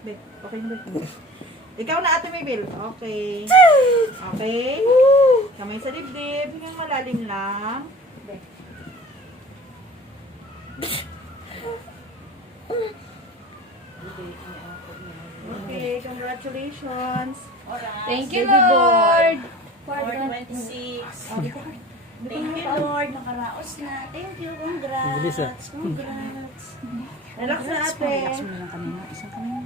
Bet, okay na ba? Ikaw na Ate Maybel. Okay. Okay. Kamay sa dibdib. Hingang malalim lang. Bet. Okay, congratulations. Thank you, Baby boy. Lord. 426. Okay. Thank you, Lord. Nakaraos na. Thank you. Congrats. Congrats. Relax na ate. Relax mo lang kanina. Isang kanina.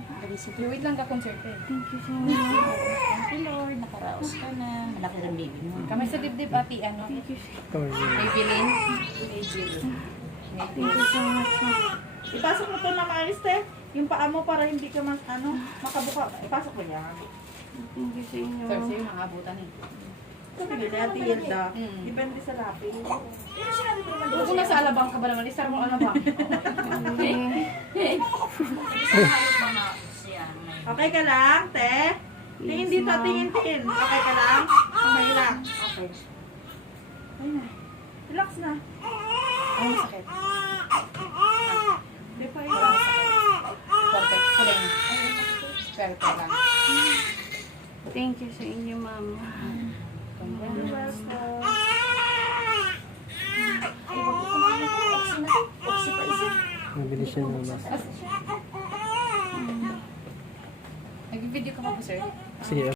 Wait lang ka concert eh. Thank you so much. Thank you, Lord. Nakaraos ka na. Malaki rin baby mo. Kamay sa dibdib, ati, ano? Maybelline. Thank you so much. Ipasok mo to na maayos te. Yung paa mo para hindi ka makabuka. Ipasok mo yan. Thank you sa inyo. Sir, sa'yo, nakabutan eh. Sabi nila, Ate Hilda. Depende sa lapi. Huwag kung nasa alabang ka ba naman, isar mo alabang. Okay ka lang, te? Tingin dito, tingin. Okay ka lang? Okay lang. Okay. Ay na. Relax na. Ano masakit? Di pa yun. Perfect. Kuling. Perfect lang. Thank you sa inyo, Mama. You're welcome. Mabilis siya lumabas. Nag-video ka pa po, sir? Sige.